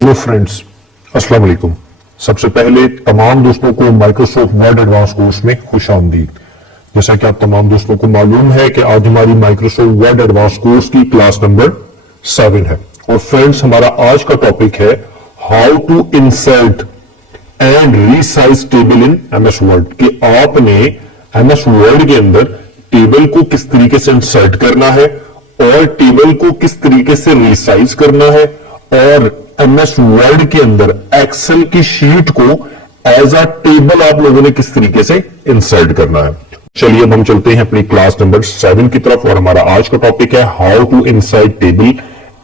Hello friends, अस्सलाम वालेकुम। सबसे पहले तमाम दोस्तों को माइक्रोसॉफ्ट वर्ड एडवांस कोर्स में खुशामदीद। जैसा कि आप तमाम दोस्तों को मालूम है कि आज हमारी माइक्रोसॉफ्ट वर्ड एडवांस कोर्स की क्लास नंबर 7 है। और फ्रेंड्स, हमारा आज का टॉपिक है how to insert and resize table in MS Word. कि आपने एमएस वर्ड के अंदर टेबल को किस तरीके से इंसर्ट करना है और टेबल को किस तरीके से रीसाइज करना है, और एमएस वर्ड के अंदर एक्सेल की शीट को एज अ टेबल आप लोगों ने किस तरीके से इंसर्ट करना है। चलिए अब हम चलते हैं अपनी क्लास नंबर 7 की तरफ। और हमारा आज का टॉपिक है how to insert table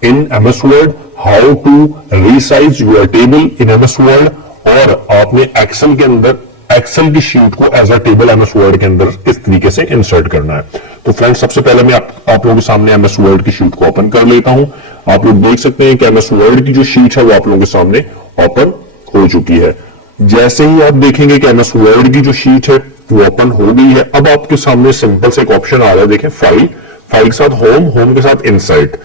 in MS Word, how to resize your table in MS Word, और आपने एक्सेल के अंदर एक्सेल की शीट को as a table MS Word के अंदर किस तरीके से इंसर्ट करना है। तो फ्रेंड्स, सबसे पहले मैं आप लोगों के सामने एमएस वर्ड की शीट को ओपन कर लेता हूं। आप लोग देख सकते हैं कि एमएस वर्ड की जो शीट है वो आप लोगों के सामने ओपन हो चुकी है। जैसे ही आप देखेंगे कि एमएस वर्ड की जो शीट है वो ओपन हो गई है, अब आपके सामने सिंपल से एक ऑप्शन आ रहा है। देखें, फाइल के साथ होम, होम के साथ इंसर्ट।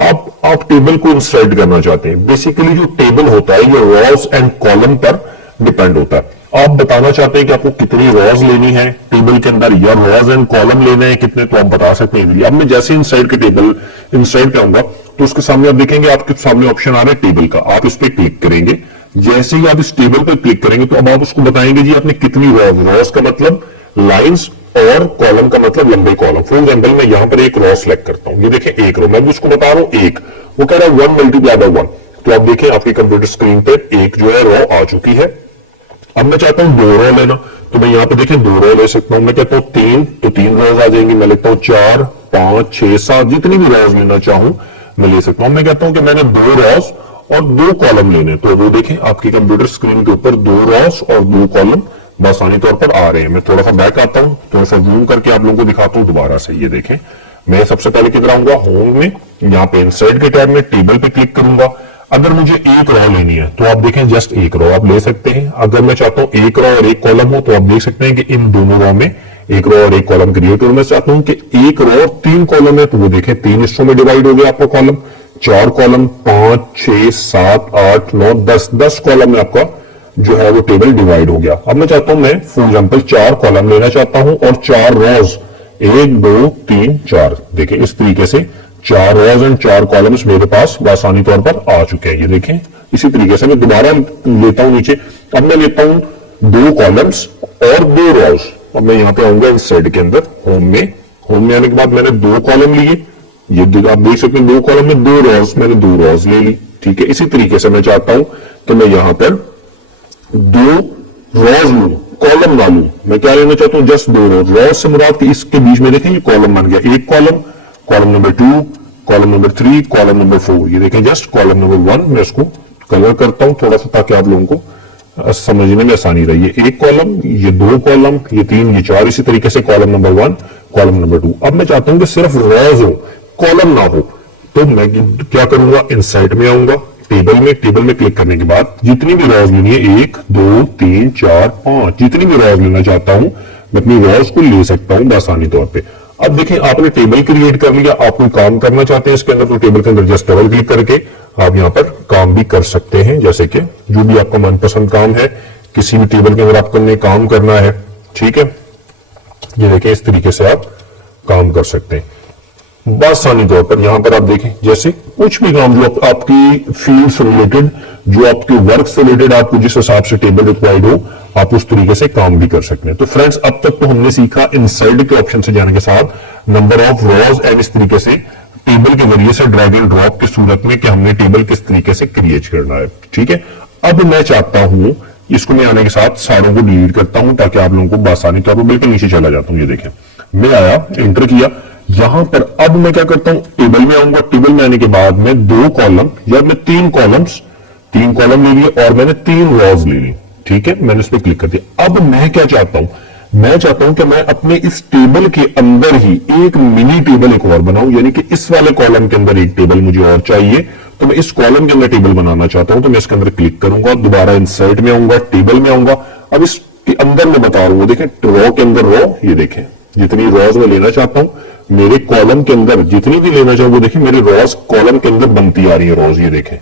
अब आप टेबल को इंसर्ट करना चाहते हैं। बेसिकली जो टेबल होता है ये रॉज एंड कॉलम पर डिपेंड होता है। आप बताना चाहते हैं कि आपको कितनी रॉज लेनी है टेबल के अंदर, या रॉज एंड कॉलम लेने हैं कितने, तो आप बता सकते हैं। अब मैं जैसे इंसर्ट के टेबल इंसर्ट करूंगा तो उसके सामने आप देखेंगे आपके सामने ऑप्शन आ रहा है टेबल का। आप इस पर क्लिक करेंगे। जैसे ही आप इस टेबल पर क्लिक करेंगे तो अब आप उसको बताएंगे जी आपने कितनी रॉज, रॉज का मतलब लाइंस और कॉलम का मतलब लंबे कॉलम। फॉर एग्जाम्पल मैं यहां पर एक रो सेलेक्ट करता हूं, ये देखें एक रो, मैं भी उसको बता रहा हूं एक, वो कह रहा है 1 मल्टीप्लाई बाय 1। तो आप देखें आपकी कंप्यूटर स्क्रीन पर एक जो है रो आ चुकी है। अब मैं चाहता हूं 2 रो लेना, तो मैं यहां पे देखें 2 रो ले सकता हूं। मैं कहता हूं 3, तो 3 रोज आ जाएंगी। मैं लिखता हूं 4, 5, 6, 7, जितनी भी रोज लेना चाहूं मैं ले सकता हूं। मैं कहता हूं कि मैंने 2 रोज और 2 कॉलम लेने, तो वो देखें आपकी कंप्यूटर स्क्रीन के ऊपर 2 रोज और 2 कॉलम आसानी तौर पर आ रहे हैं। मैं थोड़ा सा बैक आता हूं, थोड़ा सा जूम करके आप लोगों को दिखाता हूं दोबारा से। ये देखें, मैं सबसे पहले किधर आऊंगा, होम में, यहां पे इंसर्ट के टैब में टेबल पे क्लिक करूंगा। अगर मुझे एक रो लेनी है तो आप देखें जस्ट एक रो आप ले सकते हैं। अगर मैं चाहता हूं एक रो और एक कॉलम हो तो आप देख सकते हैं कि इन दोनों रो में एक रो और एक कॉलम क्रिएट हो। मैं चाहता हूं कि एक रो और 3 कॉलम है, तो वो देखें 3 हिस्सों में डिवाइड हो गया आपका कॉलम। 4 कॉलम, 5, 6, 7, 8, 9, 10 कॉलम में आपका जो है वो टेबल डिवाइड हो गया। अब मैं चाहता हूं, मैं फॉर एग्जाम्पल 4 कॉलम लेना चाहता हूं और 4 रोज, 1, 2, 3, 4। देखिए इस तरीके से 4 रोज एंड 4 कॉलम्स मेरे पास आसानी तौर पर आ चुके हैं। ये देखें, इसी तरीके से मैं दोबारा लेता हूं नीचे। अब मैं लेता हूं 2 कॉलम्स और 2 रोज। अब मैं यहां पे आऊंगा इंसर्ट के अंदर, होम में आने के बाद मैंने 2 कॉलम लिए। ये आप देख सकते हैं 2 कॉलम में 2 रोज, मैंने 2 रोज ले ली। ठीक है, इसी तरीके से मैं चाहता हूं कि मैं यहां पर 2 रोज लू, कॉलम ना लू। मैं क्या लेना चाहता हूं, जस्ट 2 रोज। रोज से मुराद कि इसके बीच में देखें ये कॉलम बन गया, एक column, column number 2, column number 3, column number 4। ये देखें जस्ट कॉलम नंबर 1। मैं इसको कलर करता हूं थोड़ा सा ताकि आप लोगों को समझने में आसानी रही। ये एक कॉलम, ये 2 कॉलम, ये 3, ये 4, इसी तरीके से कॉलम नंबर 1, कॉलम नंबर 2। अब मैं चाहता हूं कि सिर्फ रोज हो, कॉलम ना हो, तो मैं क्या करूंगा, इंसर्ट में आऊंगा, टेबल में क्लिक करने के बाद जितनी भी रोज लेनी है, 1, 2, 3, 4, 5, जितनी भी रोज लेना चाहता हूं मैं अपनी रोज को ले सकता हूं आसानी तौर पर। अब देखिए आपने टेबल क्रिएट कर लिया, आप कोई काम करना चाहते हैं इसके अंदर, तो टेबल के अंदर जस्ट डबल क्लिक करके आप यहां पर काम भी कर सकते हैं। जैसे कि जो भी आपका मनपसंद काम है, किसी भी टेबल के अंदर आपको काम करना है, ठीक है, ये देखिए इस तरीके से आप काम कर सकते हैं आसानी तौर पर। यहां पर आप देखें जैसे कुछ भी काम जो आपकी फील्ड से रिलेटेड, जो आपके वर्क से रिलेटेड, आपको जिस हिसाब से टेबल रिक्वायर्ड हो आप उस तरीके से काम भी कर सकते हैं। तो फ्रेंड्स, अब तक तो हमने सीखा इंसर्ट के ऑप्शन से जाने के साथ नंबर ऑफ रोज एंड इस तरीके से टेबल के जरिए से ड्रैग एंड ड्रॉप की सूरत में कि हमने टेबल किस तरीके से क्रिएट करना है। ठीक है, अब मैं चाहता हूं इसको मैं आने के साथ सारों को डिलीट करता हूं ताकि आप लोगों को आसानी तौर पर, बिल्कुल नीचे चला जाता हूं। ये देखें मैं आया, एंटर किया यहां पर। अब मैं क्या करता हूं, टेबल में आऊंगा। टेबल में आने के बाद मैं 2 कॉलम या मैं 3 कॉलम ले लिए और मैंने 3 रोज ले ली। ठीक है, मैंने इस पर क्लिक कर दिया। अब मैं क्या चाहता हूं, मैं चाहता हूं कि मैं अपने इस टेबल के अंदर ही एक मिनी टेबल एक और बनाऊं, यानी कि इस वाले कॉलम के अंदर एक टेबल मुझे और चाहिए। तो मैं इस कॉलम के अंदर टेबल बनाना चाहता हूं, तो मैं इसके अंदर क्लिक करूंगा, दोबारा इंसर्ट में आऊंगा, टेबल में आऊंगा। अब इसके अंदर मैं बता रहा हूं, देखें रो के अंदर रो, ये देखें जितनी रोज में लेना चाहता हूं मेरे कॉलम के अंदर जितनी भी लेना चाहूं वो देखें मेरे रोज कॉलम के अंदर बनती आ रही है रोज। ये देखें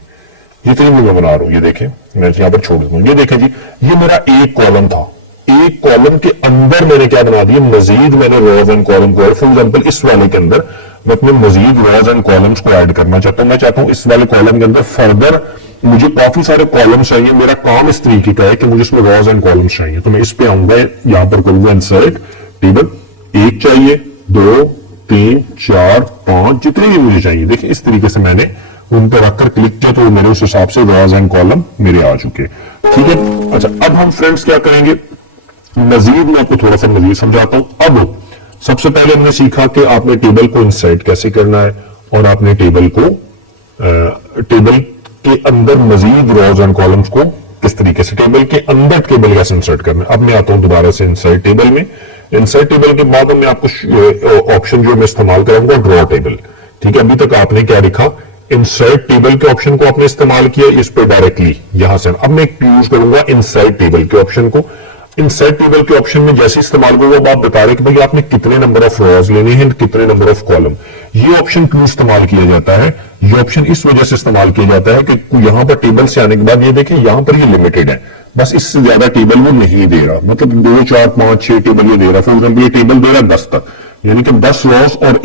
जितनी भी मैं बना रहा हूं, ये देखें, मैं यहां पर छोड़ देता हूं। ये देखें जी, ये मेरा एक कॉलम था, एक कॉलम के अंदर मैंने क्या बना दिया, मजीद मैंने रॉज एंड कॉलम को, फॉर एग्जांपल इस वाले के अंदर मैं अपने मजीद रॉज एंड कॉलम्स को ऐड करना चाहता हूं। मैं चाहता हूं इस वाले कॉलम के अंदर फर्दर मुझे काफी सारे कॉलम्स चाहिए। मेरा काम इस तरीके का है कि मुझे इसमें रॉज एंड कॉलम्स चाहिए, तो मैं इस पे आऊंगा, यहां पर करूंगा इंसर्ट टेबल, एक चाहिए, 2 3 4 5, जितने भी मुझे चाहिए। देखिए इस तरीके से मैंने उन पर रखकर क्लिक किया तो मेरे उस हिसाब से रॉज एंड कॉलम मेरे आ चुके। ठीक है, अच्छा अब हम फ्रेंड्स क्या करेंगे, मजीद मैं आपको थोड़ा सा मजीद समझाता हूं। अब सबसे पहले हमने सीखा कि आपने टेबल को इंसर्ट कैसे करना है और आपने टेबल को टेबल के अंदर मजीद रॉज एंड कॉलम्स को किस तरीके से, टेबल के अंदर टेबल कैसे इंसर्ट करना है। अब मैं आता हूं दोबारा से इंसर्ट टेबल में। इंसर्ट टेबल के बाद मैं आपको ऑप्शन जो मैं इस्तेमाल करूंगा ड्रॉ टेबल। ठीक है, अभी तक आपने क्या लिखा, इंसर्ट टेबल के ऑप्शन को आपने इस्तेमाल किया इस पे डायरेक्टली यहां से। अब मैं यूज करूंगा इंसर्ट टेबल के ऑप्शन को। इंसर्ट टेबल के ऑप्शन में जैसे इस्तेमाल करूंगा, अब आप बता रहे कि भाई आपने कितने नंबर ऑफ रॉज लेने हैं, कितने नंबर ऑफ कॉलम। ये ऑप्शन क्यों इस्तेमाल किया जाता है, ये ऑप्शन इस वजह से इस्तेमाल किया जाता है कि यहां पर टेबल से आने के बाद ये देखें यहां पर ये लिमिटेड है, बस इससे ज्यादा टेबल वो नहीं दे रहा, मतलब 2 4 5 6 टेबल ये दे रहा। फॉर एग्जाम्पल ये टेबल दे रहा 10 तक, यानी कि 10 रॉज और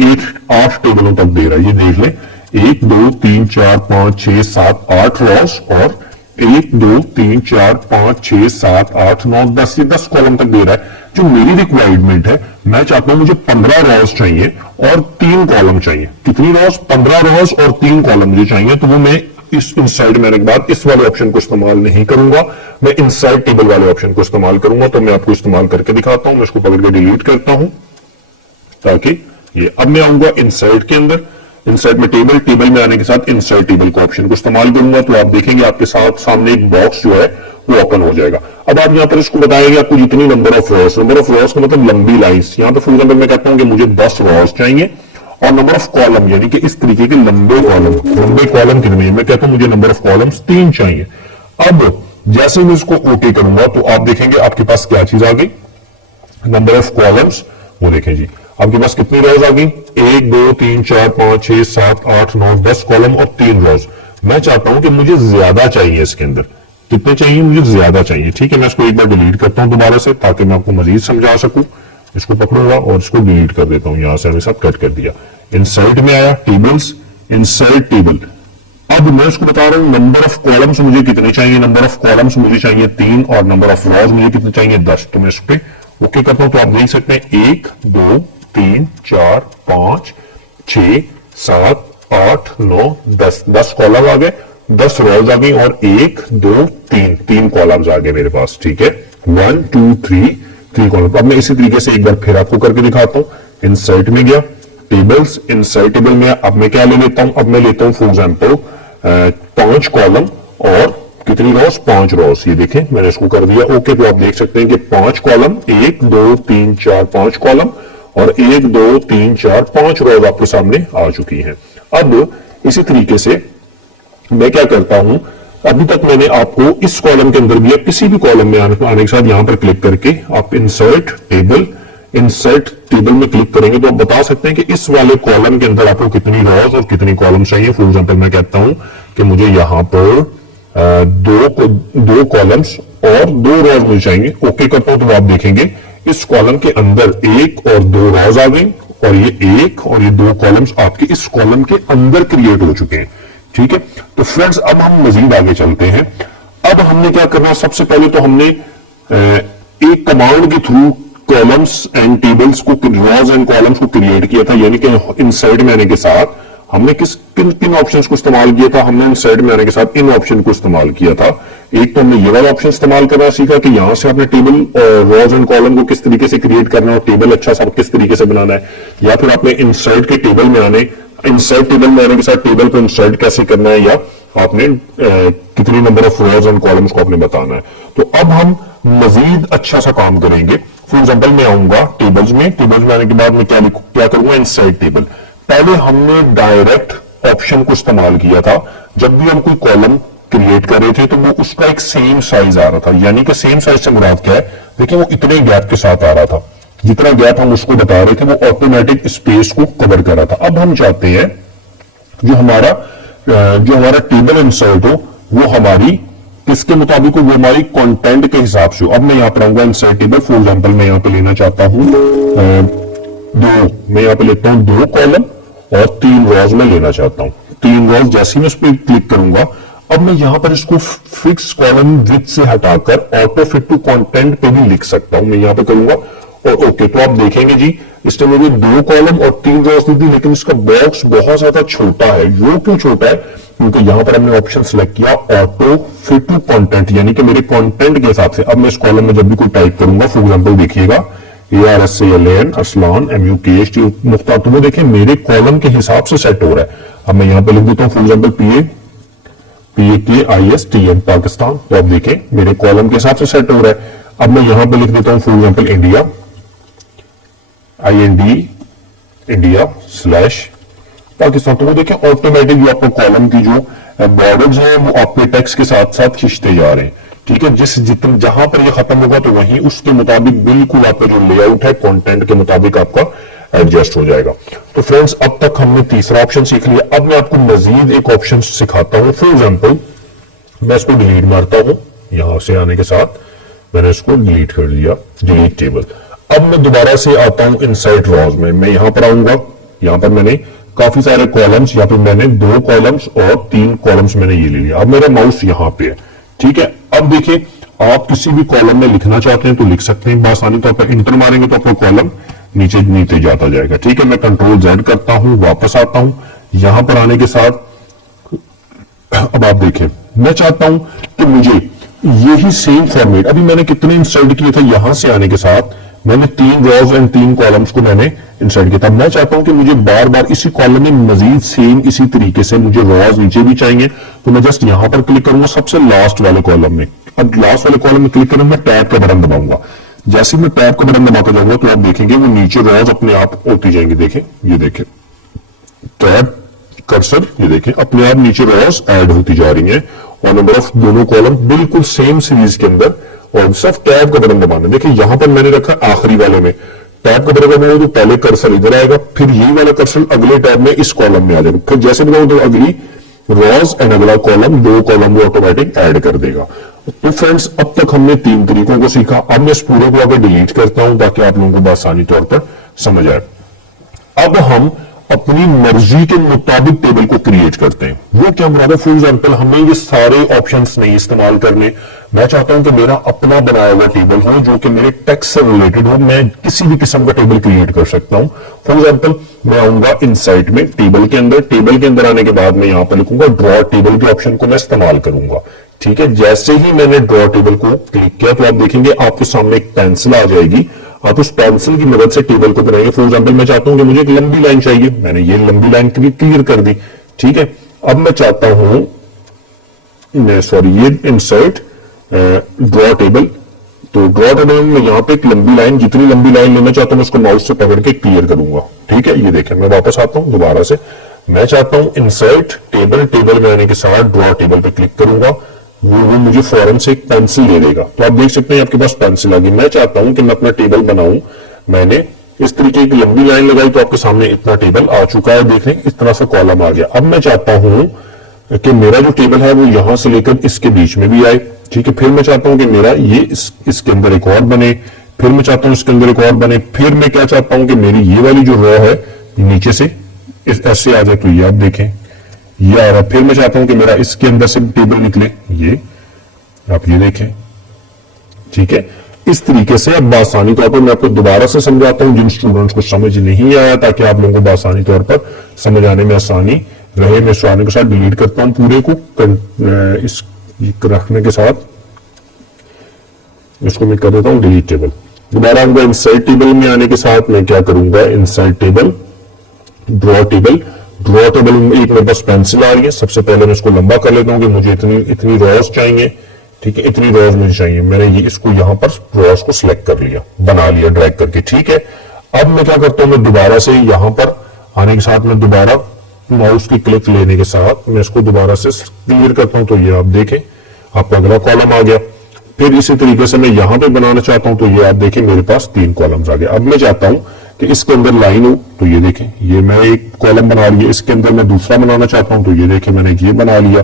8 टेबलों तक दे रहा है। ये देख ले, 1 2 3 4 5 6 7 8 रॉज और 1 2 3 4 5 6 7 8 9 10, ये 10 कॉलम तक दे रहा है। जो मेरी रिक्वायरमेंट है, मैं चाहता हूं मुझे 15 रॉज चाहिए और 3 कॉलम चाहिए। कितनी रॉज, 15 रॉज और 3 कॉलम मुझे चाहिए, तो वो मैं इस इंसर्ट मैंने के बाद इस वाले ऑप्शन को इस्तेमाल नहीं करूंगा, मैं इंसर्ट टेबल वाले ऑप्शन को इस्तेमाल करूंगा। तो मैं आपको इस्तेमाल करके दिखाता हूं। मैं इसको पकड़ के डिलीट करता हूं ताकि ये, अब मैं आऊंगा इंसर्ट के अंदर, इंसर्ट में टेबल, टेबल में आने के साथ इंसर्ट टेबल को ऑप्शन को इस्तेमाल करूंगा, तो आप देखेंगे आपके साथ सामने एक बॉक्स जो है वो ओपन हो जाएगा। अब आप यहां पर इसको बताएंगे आपको जितनी नंबर ऑफ रॉज का मतलब लंबी लाइंस, यहां पर फॉर एग्जांपल मैं कहता हूं कि मुझे 10 रॉज चाहिए और नंबर ऑफ कॉलम यानी कि इस तरीके के लंबे कॉलम कितने, मैं कहता हूं मुझे नंबर ऑफ कॉलम्स 3 चाहिए। अब जैसे मैं इसको ओके करूंगा तो आप देखेंगे आपके पास क्या चीज आ गई, नंबर ऑफ कॉलम्स, वो देखें जी आपके पास कितनी रॉज आ गई, 1 2 3 4 5 6 7 8 9 10 कॉलम और 3 रॉज। मैं चाहता हूं कि मुझे ज्यादा चाहिए, इसके अंदर कितने चाहिए, मुझे ज्यादा चाहिए। ठीक है, मैं इसको एक बार डिलीट करता हूं दोबारा से ताकि मैं आपको मजीद समझा सकूं। इसको पकड़ूंगा और इसको डिलीट कर देता हूं, यहां से मैंने सब कट कर दिया। इंसर्ट में आया टेबल्स, इंसर्ट टेबल। अब मैं इसको बता रहा हूं नंबर ऑफ कॉलम्स मुझे कितने चाहिए, नंबर ऑफ कॉलम्स मुझे चाहिए 3 और नंबर ऑफ रॉज मुझे कितने चाहिए 10। तो मैं इस पे ओके करता हूं, तो आप देख सकते हैं 1 2 3 4 5 6 7 8 9 10, 10 कॉलम आ गए, 10 रॉज आ गई और 1 2 3 कॉलम्स आ गए मेरे पास। ठीक है, 1 2 3 कॉलम। अब मैं इसी तरीके से एक बार फिर आपको करके दिखाता हूं। इंसर्ट में गया, टेबल्स, इंसर्ट टेबल में अब मैं क्या ले लेता हूं, अब मैं लेता हूं फॉर एग्जाम्पल 5 कॉलम और कितनी रॉज, 5 रॉज। ये देखें मैंने इसको कर दिया ओके, तो आप देख सकते हैं कि 5 कॉलम, 1 2 3 4 5 कॉलम और 1 2 3 4 5 रॉज आपके सामने आ चुकी हैं। अब इसी तरीके से मैं क्या करता हूं, अभी तक मैंने आपको इस कॉलम के अंदर भी या किसी भी कॉलम में आने के साथ यहां पर क्लिक करके आप इंसर्ट टेबल में क्लिक करेंगे तो आप बता सकते हैं कि इस वाले कॉलम के अंदर आपको कितनी रॉज और कितनी कॉलम चाहिए। फॉर एग्जांपल मैं कहता हूं कि मुझे यहां पर दो कॉलम्स और 2 रॉज मुझे चाहिए। ओके करता हूं तो आप देखेंगे इस कॉलम के अंदर 1 और 2 रॉज आ गई और ये 1 और ये 2 कॉलम्स आपके इस कॉलम के अंदर क्रिएट हो चुके हैं। ठीक है, तो फ्रेंड्स अब हम मजीद आगे चलते हैं। अब हमने क्या करना है, सबसे पहले तो हमने एक कमांड के थ्रू कॉलम्स एंड टेबल्स को, रॉज एंड कॉलम्स को क्रिएट किया था, यानी कि इंसर्ट में आने के साथ हमने किन ऑप्शंस को इस्तेमाल किया था, हमने इंसर्ट में आने के साथ इन ऑप्शन को इस्तेमाल किया था। एक तो हमने ये वाला ऑप्शन इस्तेमाल करना सीखा कि यहां से आपने टेबल और रॉज एंड कॉलम को किस तरीके से क्रिएट करना है और टेबल अच्छा सा किस तरीके से बनाना है, या फिर आपने इंसर्ट के टेबल में आने, इंसर्ट टेबल में आने के साथ टेबल को इंसर्ट कैसे करना है, या आपने कितनी number of rows and columns को आपने बताना है। तो अब हम मजीद अच्छा सा काम करेंगे। फॉर एग्जांपल मैं आऊंगा टेबल्स में आने के बाद मैं क्या करूंगा, इंसर्ट टेबल। पहले हमने डायरेक्ट ऑप्शन को इस्तेमाल किया था, जब भी हम कोई कॉलम क्रिएट कर रहे थे तो वो उसका एक सेम साइज आ रहा था, यानी कि सेम साइज से मुराद क्या है, देखिए वो इतने गैप के साथ आ रहा था, जितना गैप हम उसको बता रहे थे वो ऑटोमेटिक स्पेस को कवर कर रहा था। अब हम चाहते हैं जो हमारा टेबल इंसर्ट हो वो हमारी किसके मुताबिक हो, वो हमारी कंटेंट के हिसाब से हो। अब मैं यहां पर आऊंगा इंसर्ट टेबल। फॉर एग्जांपल मैं यहां पे लेना चाहता हूं मैं यहां पे लेता हूं 2 कॉलम और 3 रॉज में लेना चाहता हूं। 3 रॉज जैसे ही मैं इस पर क्लिक करूंगा, अब मैं यहां पर इसको फिक्स कॉलम विथ से हटाकर ऑटो फिट टू कंटेंट पे भी लिख सकता हूं। मैं यहां पे करूंगा और ओके, तो आप देखेंगे जी इसने मुझे 2 कॉलम और 3 रॉज दी थी, लेकिन इसका बॉक्स बहुत ज्यादा छोटा है। वो क्यों छोटा है? क्योंकि यहां पर हमने ऑप्शन सिलेक्ट किया ऑटो फिट टू कंटेंट, यानी कि मेरे कंटेंट के हिसाब से। अब मैं इस कॉलम में जब भी कोई टाइप करूंगा, फॉर एग्जांपल देखिएगा ARSALAN अरसलान MUKHT मुख्तार, तो वो देखिए मेरे कॉलम के हिसाब से सेट हो रहा है। अब मैं यहां पे लिख देता हूं फॉर एग्जांपल PAKISTN पाकिस्तान, तो आप देखें मेरे कॉलम के हिसाब से सेट हो रहा है। अब मैं यहां पे लिख देता हूं for example India India slash Pakistan, तो वो देखें ऑटोमेटिकली आपको कॉलम की जो बॉर्डर्स हैं वो आपके टेक्स्ट के साथ साथ खींचते जा रहे हैं। ठीक है, जहां पर ये खत्म होगा तो वहीं उसके मुताबिक बिल्कुल आपका जो लेआउट है कंटेंट के मुताबिक आपका एडजस्ट हो जाएगा। तो फ्रेंड्स, अब तक हमने तीसरा ऑप्शन सीख लिया। अब मैं आपको मजीद एक ऑप्शन सिखाता हूं। फॉर एग्जांपल मैं इसको डिलीट मारता हूं, यहां से आने के साथ मैंने इसको डिलीट कर दिया, डिलीट टेबल। अब मैं दोबारा से आता हूं इनसाइड रॉज में। मैं यहां पर आऊंगा, यहां पर मैंने काफी सारे कॉलम्स, यहां पर मैंने 2 कॉलम्स और 3 कॉलम्स मैंने ये ले लिया। अब मेरा माउस यहां पे है। ठीक है, अब देखिए आप किसी भी कॉलम में लिखना चाहते हैं तो लिख सकते हैं आसानी तौर पर। इंटर मारेंगे तो आपका कॉलम नीचे नीचे जाता जाएगा। ठीक है, मैं कंट्रोल Z करता हूं, वापस आता हूं। यहां पर आने के साथ अब आप देखें, मैं चाहता हूं कि मुझे यही सेम फॉर्मेट, अभी मैंने कितने इंसर्ट किए थे, यहां से आने के साथ मैंने 3 रॉज एंड 3 कॉलम्स को मैंने इंसर्ट किया था। मैं चाहता हूं कि मुझे बार बार इसी कॉलम में मजीद सेम इसी तरीके से मुझे रॉज नीचे भी चाहिए, तो मैं जस्ट यहां पर क्लिक करूंगा सबसे लास्ट वाले कॉलम में। अब लास्ट वाले कॉलम में क्लिक करूंगा, टैब का बटन दबाऊंगा। जैसे मैं टैब का बटन दबाता जाऊंगा तो आप देखेंगे वो नीचे रॉज अपने आप होती जाएंगी। देखें, ये देखें टैब कर्सर, ये देखें अपने आप नीचे रॉज ऐड होती जा रही हैं और नंबर ऑफ दोनों कॉलम बिल्कुल सेम सीरीज के अंदर, और सिर्फ टैब का बटन दबाना। देखिए यहां पर मैंने रखा आखिरी वाले में, टैब का बटन दबाऊंगा तो पहले कर्सर इधर आएगा, फिर यही वाला कर्सर अगले टैब में इस कॉलम में आ जाएगा, फिर जैसे दबाऊं तो अगली रॉज एंड अगला कॉलम 2 कॉलम वो ऑटोमेटिक ऐड कर देगा। तो फ्रेंड्स, अब तक हमने 3 तरीकों को सीखा। अब मैं इस पूरे को आगे डिलीट करता हूं ताकि आप लोगों को आसानी तौर पर समझ आए। अब हम अपनी मर्जी के मुताबिक टेबल को क्रिएट करते हैं। वो क्या मुराद है? फॉर एग्जांपल हमें ये सारे ऑप्शंस नहीं इस्तेमाल करने। मैं चाहता हूं कि मेरा अपना बनाया हुआ टेबल हो जो कि मेरे टेक्स्ट से रिलेटेड हो। मैं किसी भी किस्म का टेबल क्रिएट कर सकता हूं। फॉर एग्जांपल मैं आऊंगा इनसाइट में, टेबल के अंदर आने के बाद मैं यहां पर लिखूंगा ड्रॉ टेबल के ऑप्शन को मैं इस्तेमाल करूंगा। ठीक है, जैसे ही मैंने ड्रॉ टेबल को क्लिक किया तो आप देखेंगे आपके सामने एक पेंसिल आ जाएगी। आप उस पेंसिल की मदद से टेबल को बनाएंगे। फॉर एग्जांपल मैं चाहता हूं कि मुझे एक लंबी लाइन चाहिए, मैंने ये लंबी लाइन क्लियर कर दी। ठीक है, अब मैं चाहता हूं ये इंसर्ट ड्रॉ टेबल, तो ड्रॉ टेबल में यहां पे एक लंबी लाइन, जितनी लंबी लाइन लेना चाहता हूं उसको माउस से पकड़ के क्लियर करूंगा। ठीक है, ये देखें मैं वापस आता हूं दोबारा से। मैं चाहता हूं इंसर्ट टेबल, टेबल में आने के साथ ड्रॉ टेबल पे क्लिक करूंगा, वो मुझे फौरन से एक पेंसिल दे देगा। तो आप देख सकते हैं आपके पास पेंसिल आ गई। मैं चाहता हूं कि मैं अपना टेबल बनाऊं, मैंने इस तरीके की लंबी लाइन लगाई तो आपके सामने इतना टेबल आ चुका है। देख लें इस तरह से कॉलम आ गया। अब मैं चाहता हूं कि मेरा जो टेबल है वो यहां से लेकर इसके बीच में भी आए। ठीक है, फिर मैं चाहता हूं कि मेरा ये इसके अंदर एक और बने, फिर मैं चाहता हूं इसके अंदर एक और बने, फिर मैं क्या चाहता हूं कि मेरी ये वाली जो रॉ है नीचे से ऐसे आ जाए, तो ये आप देखें ये आ रहा। फिर मैं चाहता हूं कि मेरा इसके अंदर से टेबल निकले, ये आप ये देखें। ठीक है, इस तरीके से अब आसानी तौर पर मैं आपको दोबारा से समझाता हूं जिन स्टूडेंट्स को समझ नहीं आया, ताकि आप लोगों को आसानी तौर पर समझ आने में आसानी रहे। मैं स्वाने के साथ डिलीट करता हूं पूरे को, इस रखने के साथ इसको मैं कर देता हूं डिलीट टेबल। दोबारा आऊंगा इंसर्ट टेबल में आने के साथ मैं क्या करूंगा, insert table draw table. Draw table में एक मेरे पास पेंसिल आ रही है। सबसे पहले मैं इसको लंबा कर लेता हूं कि मुझे इतनी रॉज चाहिए। ठीक है, इतनी रॉज मुझे चाहिए। मैंने ये इसको यहां पर रॉज को सिलेक्ट कर लिया, बना लिया ड्रैग करके। ठीक है, अब मैं क्या करता हूं, मैं दोबारा से यहां पर आने के साथ मैं दोबारा माउस की क्लिक लेने के साथ मैं इसको दोबारा से क्लियर करता हूं, तो ये आप देखें आपका अगला कॉलम आ गया। फिर इसी तरीके से मैं यहां पे बनाना चाहता हूं, तो ये आप देखें मेरे पास 3 कॉलम्स आ गए। अब मैं चाहता हूं कि इसके अंदर लाइन हो, तो ये देखें ये मैं एक कॉलम बना लिया। इसके अंदर मैं दूसरा बनाना चाहता हूं, तो ये देखें मैंने ये बना लिया।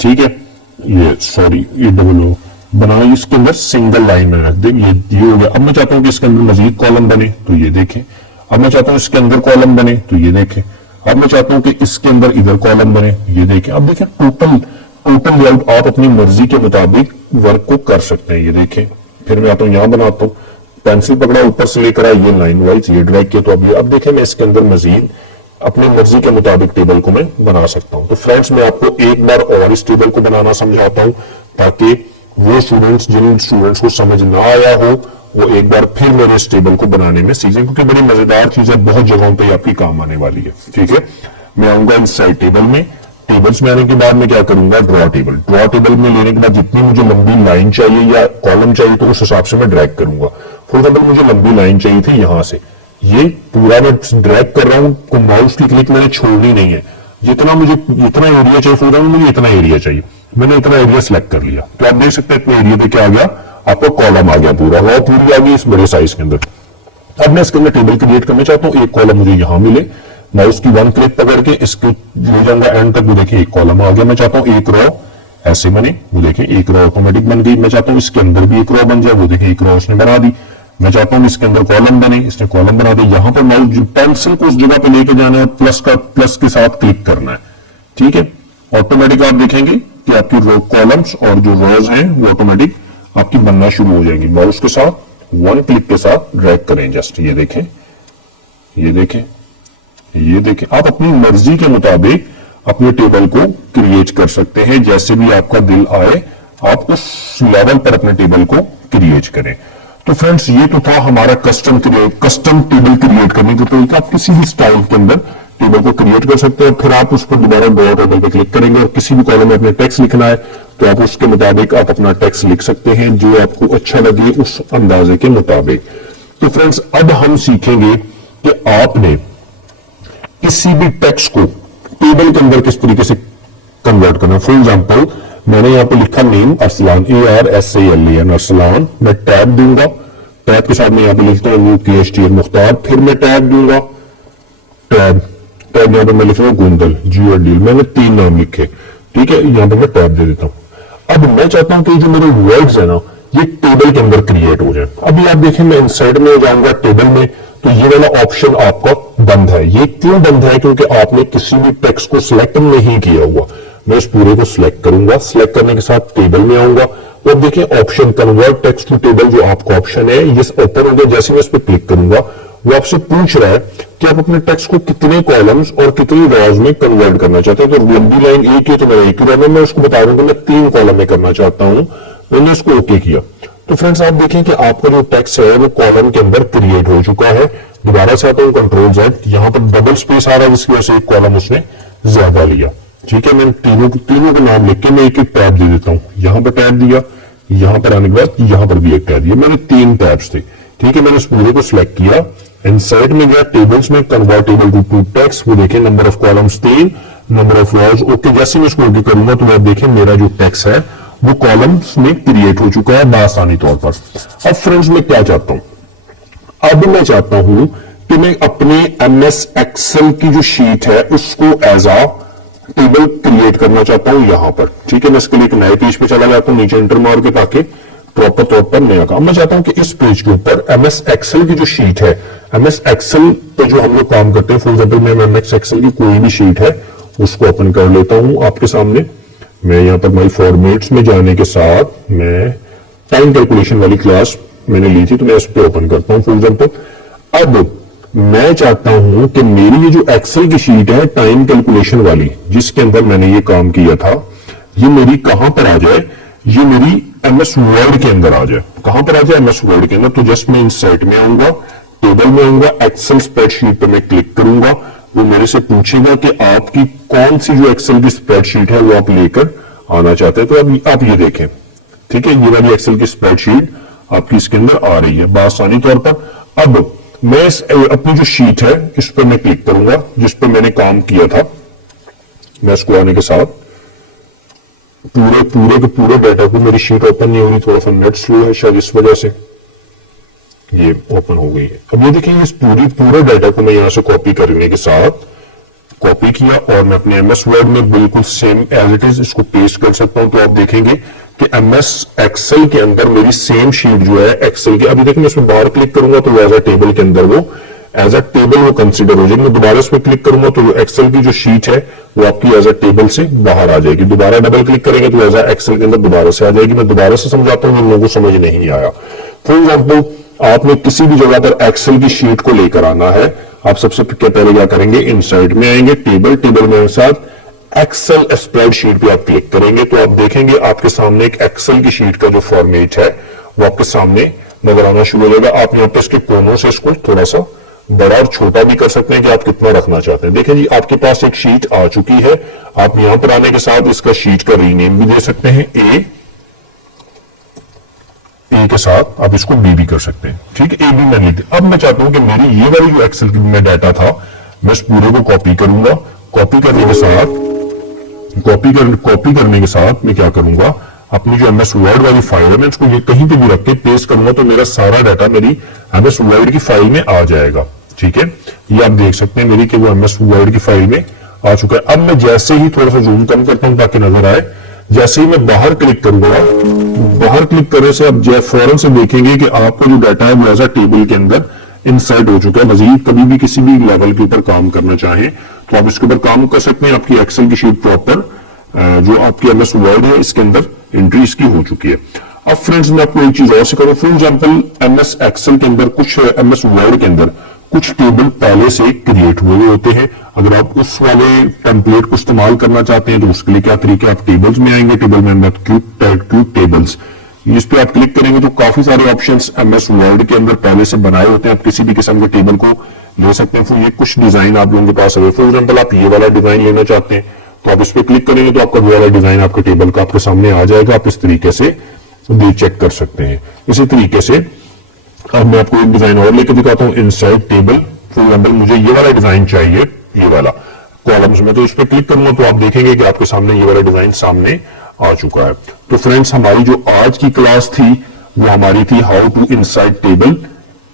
ठीक है, ये सॉरी ये डबल ओ बनाना, इसके अंदर सिंगल लाइन में रख दे, ये हो गया। अब मैं चाहता हूं कि इसके अंदर मजीद कॉलम बने, तो ये देखें। अब मैं चाहता हूं इसके अंदर कॉलम बने, तो ये देखें। अब मैं चाहता हूं कि इसके अंदर इधर कॉलम बने, ये देखें। अब देखें टोटल लेआउट आप अपनी मर्जी के मुताबिक वर्क को कर सकते हैं, ये देखें। फिर मैं आता हूं यहां बनाता हूं, पेंसिल पकड़ा ऊपर से लेकर आया, ये लाइन वाइज ये ड्रैग किया, तो अब देखें मैं इसके अंदर मजीद अपनी मर्जी के मुताबिक टेबल को मैं बना सकता हूं। तो फ्रेंड्स मैं आपको एक बार और इस टेबल को बनाना समझाता हूं, ताकि वो स्टूडेंट्स जिन स्टूडेंट्स को समझ ना आया हो वो एक बार फिर मेरे इस टेबल को बनाने में सीखें, क्योंकि बड़ी मजेदार चीज है, बहुत जगहों पे आपकी काम आने वाली है। ठीक है, मैं आऊंगा इनसाइड टेबल में। टेबल्स में आने के बाद मैं क्या करूंगा, ड्रॉ टेबल में लेने के बाद जितनी मुझे लंबी लाइन चाहिए या कॉलम चाहिए तो उस हिसाब से मैं ड्रैग करूंगा। फॉर एग्जाम्पल मुझे लंबी लाइन चाहिए थी, यहां से ये पूरा मैं ड्रैग कर रहा हूं, माउस की क्लिक मैंने छोड़नी नहीं है। जितना मुझे इतना एरिया चाहिए, फॉर एग्जाम्पल मुझे इतना एरिया चाहिए, मैंने इतना एरिया सिलेक्ट कर लिया, तो आप देख सकते हैं इतने एरिया पे क्या आ गया, आपको कॉलम आ गया, पूरा रॉ पूरी आ गई इस बड़े साइज के अंदर। अब मैं इसके अंदर टेबल क्रिएट करना चाहता हूं, एक कॉलम मुझे यहां मिले, माउस की वन क्लिक पकड़ के इसको ले जाऊंगा एंड तक, वो देखिए एक कॉलम आ गया। मैं चाहता हूं एक रॉ ऐसे बने, वो देखिए एक रॉ ऑटोमेटिक बन गई। मैं चाहता हूं इसके अंदर भी एक रॉ बन जाए, वो देखिए एक रॉ उसने बना दी। मैं चाहता हूं इसके अंदर कॉलम बने, इसने कॉलम बना दिया। यहां पर माउस पेंसिल को उस जगह पे लेके जाना है और प्लस के साथ क्लिक करना है। ठीक है, ऑटोमेटिक आप देखेंगे कि आपकी रो कॉलम्स और जो रोज हैं वो ऑटोमेटिक आपकी बनना शुरू हो जाएंगी। माउस के साथ वन क्लिक के साथ ड्रैग करें, जस्ट ये देखें, ये देखें, ये देखें। आप अपनी मर्जी के मुताबिक अपने टेबल को क्रिएट कर सकते हैं, जैसे भी आपका दिल आए आप उस लेवल पर अपने टेबल को क्रिएट करें। तो फ्रेंड्स ये तो था हमारा कस्टम टेबल क्रिएट करने का तरीका। आप किसी भी स्टाइल के अंदर टेबल को क्रिएट कर सकते हैं, फिर आप उस पर दोबारा ड्रॉ टेबल पे क्लिक करेंगे और किसी भी कॉलम में अपने टेक्स्ट लिखना है तो आप उसके मुताबिक आप अपना टेक्स्ट लिख सकते हैं, जो आपको अच्छा लगे उस अंदाजे के मुताबिक। तो फ्रेंड्स अब हम सीखेंगे कि आपने किसी भी टेक्स्ट को टेबल के अंदर किस तरीके से कन्वर्ट करना। फॉर एग्जाम्पल मैंने यहां पर लिखा नेम अरसलान, ARSALAN अरसलान, मैं टैब दूंगा, टैब के साथ मैं यहां पर लिखता हूं KHTR मुख्तार, फिर मैं टैब दूंगा, टैब यहां पर मैं लिख रहा हूं गुंदल, GUNDL, मैंने 3 नाम लिखे। ठीक है, यहां पर मैं टैब दे देता हूं। अब मैं चाहता हूं कि जो मेरे वर्ड्स है ना ये टेबल के अंदर क्रिएट हो जाए। अभी आप देखें मैं इनसाइड में जाऊंगा टेबल में, तो ये वाला ऑप्शन आपका बंद है। ये क्यों बंद है, क्योंकि आपने किसी भी टेक्स्ट को सिलेक्ट नहीं किया हुआ। मैं इस पूरे को सिलेक्ट करूंगा, सिलेक्ट करने के साथ टेबल में आऊंगा और देखिए option convert text to table जो आपका ऑप्शन है ये ओपन हो गया। जैसे मैं इस पर क्लिक करूंगा वो आपसे पूछ रहा है कि आप अपने टेक्स्ट को कितने कॉलम्स और कितनी रॉज में कन्वर्ट करना चाहते हैं। तो लंबी लाइन एक है तो मैं एक ही रॉ में, मैं उसको बता दूंगा मैं 3 कॉलम में करना चाहता हूं, मैंने उसको ओके किया। तो फ्रेंड्स आप देखें कि आपका जो टेक्स्ट है वो कॉलम के अंदर क्रिएट हो चुका है। दोबारा से आता हूं कंट्रोल Z, यहां पर डबल स्पेस आ रहा है जिसकी वजह से एक कॉलम उसने ज्यादा लिया। ठीक है, मैंने तीनों का नाम लिख के मैं एक टैब दे देता हूं। यहां पर टैब दिया, यहां पर आने के बाद यहां पर भी एक टैब दिया, मैंने 3 टैब्स थे। ठीक है, मैंने इस पूरे को सिलेक्ट किया, इनसाइड में गया टेबल्स में, कन्वर्ट टेबल टू टेक्स्ट, वो देखें number of columns 3, number of rows okay. जैसे मैं इसको ओके करूंगा तो आप देखें मेरा जो टेक्स्ट है वो कॉलम्स में क्रिएट हो चुका है बासानी तौर पर। अब फ्रेंड्स मैं क्या चाहता हूं, अब मैं चाहता हूं कि मैं अपने MS एक्सेल की जो शीट है उसको एज अ टेबल क्रिएट करना चाहता हूं यहां पर। ठीक है, मैं इसके लिए एक नए पेज पे चला जाता हूं, नीचे एंटर मार के, ताकि प्रॉपर तौर पर नया काम। मैं चाहता हूं कि इस पेज के ऊपर MS एक्सेल की जो शीट है, MS एक्सेल पे जो हम लोग काम करते हैं, फॉर एग्जाम्पल मैं MS एक्सेल की कोई भी शीट है उसको ओपन कर लेता हूं आपके सामने। मैं यहां पर माई फॉर्मेट्स में जाने के साथ मैं टाइम कैलकुलेशन वाली क्लास मैंने ली थी तो मैं इस पे ओपन करता हूं फॉर एग्जाम्पल। अब मैं चाहता हूं कि मेरी ये जो एक्सेल की शीट है टाइम कैलकुलेशन वाली जिसके अंदर मैंने ये काम किया था, ये मेरी कहां पर आ जाए, ये मेरी MS वर्ड के अंदर आ जाए। कहां पर आ जाए, MS वर्ड के अंदर। तो जस्ट मैं इंसर्ट में आऊंगा, टेबल में आऊंगा, एक्सेल स्प्रेडशीट पे मैं क्लिक करूंगा, वो मेरे से पूछेगा कि आपकी कौन सी जो एक्सेल की स्प्रेडशीट है वो आप लेकर आना चाहते हैं। तो अब आप ये देखें, ठीक है, ये वाली एक्सेल की स्प्रेडशीट आपकी इसके अंदर आ रही है बासानी तौर पर। अब मैं अपनी जो शीट है इस पर मैं क्लिक करूंगा जिस पर मैंने काम किया था। मैं इसको आने के साथ पूरे डाटा को, मेरी शीट ओपन नहीं हो रही, थोड़ा सा नेट स्लो है शायद इस वजह से ये ओपन हो गई है। अब ये देखिए इस पूरे डाटा को मैं यहां से कॉपी करने के साथ कॉपी किया और मैं अपने एमएस वर्ड में बिल्कुल सेम एज इट इज इसको पेस्ट कर सकता हूं। तो आप देखेंगे कि एमएस एक्सेल के अंदर मेरी सेम शीट जो है एक्सेल की, अभी देखिए मैं इसमें बाहर क्लिक करूंगा तो एज अ टेबल के अंदर वो एज अ टेबल वो कंसीडर हो जाएगी। मैं दोबारा इस पर क्लिक करूंगा तो एक्सेल की जो शीट है वो आपकी एज अ टेबल से बाहर आ जाएगी। दोबारा डबल क्लिक करेंगे तो एज अ एक्सेल के अंदर दोबारा से आ जाएगी। मैं दोबारा से समझाता हूं, जिन लोगों को समझ नहीं आया। फॉर एग्जाम्पल, आपने किसी भी जगह पर एक्सेल की शीट को लेकर आना है, आप सबसे पहले क्या करेंगे, इनसाइड में आएंगे, टेबल में साथ एक्सेल स्प्रेडशीट पे आप क्लिक करेंगे तो आप देखेंगे आपके सामने एक एक्सेल की शीट का जो फॉर्मेट है वो आपके सामने नजर आना शुरू हो जाएगा। आप यहाँ पे इसके कोनों से इसको थोड़ा सा बड़ा और छोटा भी कर सकते हैं कि आप कितना रखना चाहते हैं। देखिए जी, आपके पास एक शीट आ चुकी है। आप यहां पर आने के साथ इसका शीट का रीनेम भी दे सकते हैं, ए के साथ आप इसको बी भी कर सकते हैं। ठीक है, ए बी मैंने लिख दिया। अब मैं चाहता हूं कि मेरी ये वाली जो एक्सेल में डाटा था मैं इस पूरे को कॉपी करूंगा। कॉपी करने के साथ मैं क्या करूंगा, अपनी जो एमएस वर्ड वाली फाइल है मैं इसको ये कहीं पे भी रख के पेस्ट करूंगा तो मेरा सारा डाटा मेरी एमएस वर्ड की फाइल में आ जाएगा। ठीक है, ये आप देख सकते हैं मेरी कि वो एमएस वर्ड की फाइल में आ चुका है। अब मैं जैसे ही थोड़ा सा जूम कम करता हूं ताकि नजर आए, जैसे ही मैं बाहर क्लिक करूंगा, बाहर क्लिक करने से आप फौरन से देखेंगे कि आपका जो डाटा है वो एज अ टेबल के अंदर इंसर्ट हो चुका है। मजीद कभी भी किसी भी लेवल के ऊपर काम करना चाहें तो आप इसके ऊपर काम कर सकते हैं। आपकी एक्सेल की शीट प्रॉपर जो आपकी एमएस वर्ड है इसके अंदर एंट्री इसकी हो चुकी है। अब फ्रेंड्स, मैं आपको एक चीज और सिखाऊं। फॉर एग्जांपल, एमएस एक्सेल के अंदर कुछ एमएस वर्ड के अंदर कुछ टेबल पहले से क्रिएट हुए होते हैं। अगर आप उस वाले टेम्पलेट को इस्तेमाल करना चाहते हैं तो उसके लिए क्या तरीका, आप टेबल्स में आएंगे, टेबल में अंदर क्यूब टेबल्स, इस पे आप क्लिक करेंगे तो काफी सारे ऑप्शंस एमएस वर्ड के अंदर पहले से बनाए होते हैं। आप किसी भी किस्म के टेबल को ले सकते हैं। फिर ये कुछ डिजाइन आप लोगों के पास है। फॉर एग्जाम्पल, आप ये वाला डिजाइन लेना चाहते हैं तो आप इस पे क्लिक करेंगे तो आपका वो वाला डिजाइन आपके टेबल का आपके सामने आ जाएगा। आप इस तरीके से चेक कर सकते हैं। इसी तरीके से अब मैं आपको एक डिजाइन और लेकर दिखाता हूं, इनसाइड टेबल। फॉर एग्जाम्पल, मुझे ये वाला डिजाइन चाहिए, ये वाला कॉलम्स में, तो इस पर क्लिक करूंगा तो आप देखेंगे कि आपके सामने ये वाला डिजाइन सामने आ चुका है। तो फ्रेंड्स, हमारी जो आज की क्लास थी वो हमारी थी how to inside table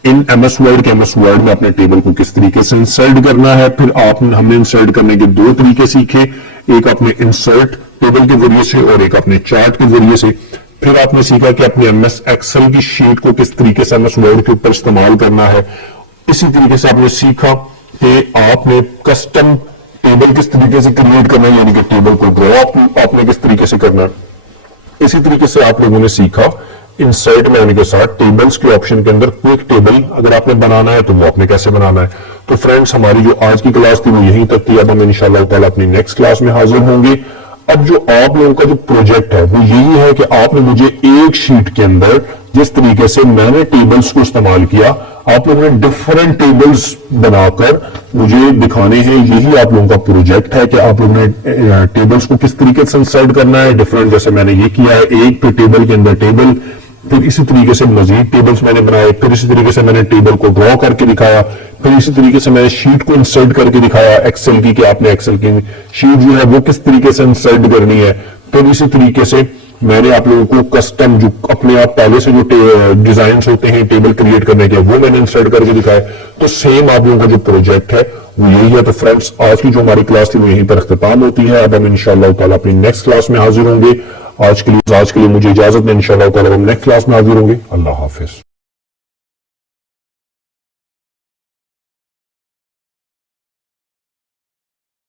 in MS Word के एमएस वर्ड में अपने टेबल को किस तरीके से इंसर्ट करना है। फिर हमने इंसर्ट करने के दो तरीके सीखे, एक अपने इंसर्ट टेबल के जरिए से और एक अपने चार्ट के जरिए से। फिर आपने सीखा कि अपने एमएस एक्सेल की शीट को किस तरीके से एमएस वर्ड के ऊपर इस्तेमाल करना है। इसी तरीके से आपने सीखा कि आपने कस्टम टेबल किस तरीके से क्रिएट करना है, यानी कि टेबल को ड्रॉ आपने किस तरीके से करना है। इसी तरीके से आप लोगों ने सीखा इंसर्ट में आने के साथ टेबल्स के ऑप्शन के अंदर क्विक टेबल अगर आपने बनाना है तो वो आपने कैसे बनाना है। तो फ्रेंड्स, हमारी जो आज की क्लास थी वो यहीं तक थी। अब हम इंशाअल्लाह ताला अपनी नेक्स्ट क्लास में हाजिर होंगे। अब जो आप लोगों का जो प्रोजेक्ट है वो यही है कि आपने मुझे एक शीट के अंदर जिस तरीके से मैंने टेबल्स को इस्तेमाल किया, आप लोगों ने डिफरेंट टेबल्स बनाकर मुझे दिखाने हैं। यही आप लोगों का प्रोजेक्ट है कि आप लोगों ने टेबल्स को किस तरीके से इंसर्ट करना है डिफरेंट, जैसे मैंने ये किया है, एक पे टेबल के अंदर टेबल, फिर इसी तरीके से मजीद टेबल्स मैंने बनाए, फिर इसी तरीके से मैंने टेबल को ड्रॉ करके दिखाया, फिर इसी तरीके से मैंने शीट को इंसर्ट करके दिखाया एक्सेल की, कि आपने एक्सेल की शीट जो है वो किस तरीके से इंसर्ट करनी है। फिर इसी तरीके से मैंने आप लोगों को कस्टम जो अपने आप पहले से जो डिजाइन होते हैं टेबल क्रिएट करने के, वो मैंने इंसर्ट करके दिखाया। तो सेम आप लोगों का जो प्रोजेक्ट है वो यही है। तो फ्रेंड्स, आज की जो हमारी क्लास थी वो यहीं पर अख्तिताम होती है। अब हम इंशाअल्लाह ताला अपनी नेक्स्ट क्लास में हाजिर होंगे। आज के लिए मुझे इजाजत दें। इंशाअल्लाह ताला हम नेक्स्ट क्लास में हाजिर होंगे। अल्लाह हाफिज।